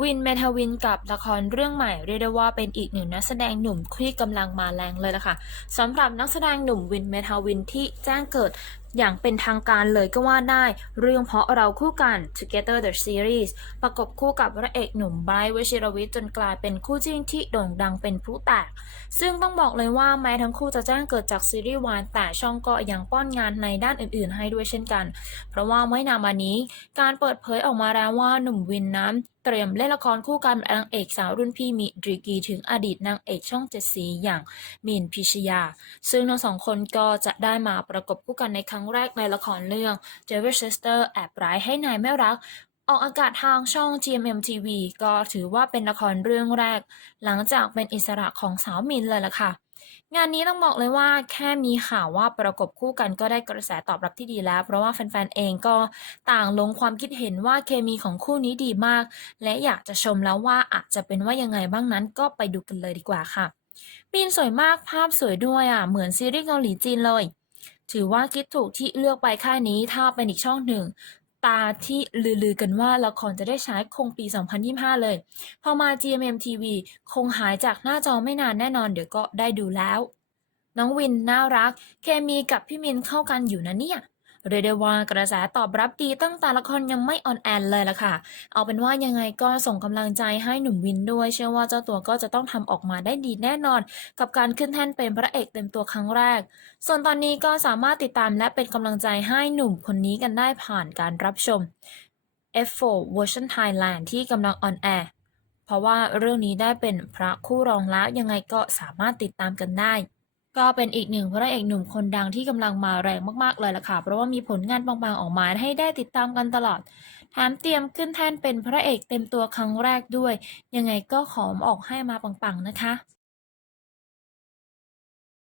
วินเมทาวินกับละครเรื่องใหม่เรียกได้ว่าเป็นอีกหนึ่งนักแสดงหนุ่มที่กำลังมาแรงเลยล่ะค่ะสำหรับนักแสดงหนุ่มวินเมทาวินที่แจ้งเกิด อย่างเป็นทางการเลยก็ว่าได้ เรื่องเพราะเราคู่กัน Together the Series ประกบคู่กับพระเอกหนุ่มไบรท์วชิรวิทย์จนกลายเป็นคู่จิ้นที่โด่งดังเป็นพลุแตก ซึ่งต้องบอกเลยว่าแม้ทั้งคู่จะแจ้งเกิดจากซีรีส์วายแต่ช่องก็ยังป้อนงานในด้านอื่นๆ ให้ด้วยเช่นกัน เพราะว่าไม่นานมานี้ การเปิดเผยออกมาแล้วว่าหนุ่มวินนั้นเตรียมเล่นละครคู่กันกับนางเอกสาวรุ่นพี่มีดรีกีถึงอดีตนางเอกช่องเจ็ดสีอย่างมีนพิชยา ซึ่งทั้งสองคนก็จะได้มาประกบคู่กันในครั้งแรกในละครเรื่อง j e v e r Sister แอบร้ายให้นายไม่รัก ออกอากาศทางช่อง GMM TV ก็ถือว่าเป็นละครเรื่องแรก หลังจากเป็นอิสระของสาวมินเลยล่ะค่ะงานนี้ต้องบอกเลยว่าแค่มีข่าวว่าประกบคู่กันก็ได้กระแสตอบรับที่ดีแล้ว เพราะว่าแฟนๆเองก็ต่างลงความคิดเห็นว่าเคมีของคู่นี้ดีมาก และอยากจะชมแล้วว่าอาจจะเป็นว่ายังไงบ้างนั้นก็ไปดูกันเลยดีกว่าค่ะปีนสวยมากภาพสวยด้วยอะเหมือนซีรีส์เกาหลีจีนเลย ถือว่าคิดถูกที่เลือกไปค่ายนี้ถ้าเป็นอีกช่องหนึ่ง ตาที่ลือๆกันว่าละครจะได้ใช้คงปี 2025 เลย พอมา GMM TV คงหายจากหน้าจอไม่นานแน่นอนเดี๋ยวก็ได้ดูแล้ว น้องวินน่ารัก เคมีกับพี่มินเข้ากันอยู่นะเนี่ย เรียกได้ว่ากระแสตอบรับดีตั้งแต่ละครยังไม่ออนแอร์เลยล่ะค่ะ เอาเป็นว่ายังไงก็ส่งกำลังใจให้หนุ่มวินด้วย เชื่อว่าเจ้าตัวก็จะต้องทำออกมาได้ดีแน่นอน กับการขึ้นแท่นเป็นพระเอกเต็มตัวครั้งแรก ส่วนตอนนี้ก็สามารถติดตามและเป็นกำลังใจให้หนุ่มคนนี้กันได้ผ่านการรับชม F4 Version Thailand ที่กำลังออนแอร์เพราะว่าเรื่องนี้ได้เป็นพระคู่รองแล้วยังไงก็สามารถติดตามกันได้ ก็เป็นอีกหนึ่งพระเอกหนุ่มคนดังที่กำลังมาแรงมากๆเลยล่ะค่ะ เพราะว่ามีผลงานบางๆออกมาให้ได้ติดตามกันตลอดแถมเตรียมขึ้นแท่นเป็นพระเอกเต็มตัวครั้งแรกด้วย ยังไงก็ขอมออกให้มาปังๆนะคะ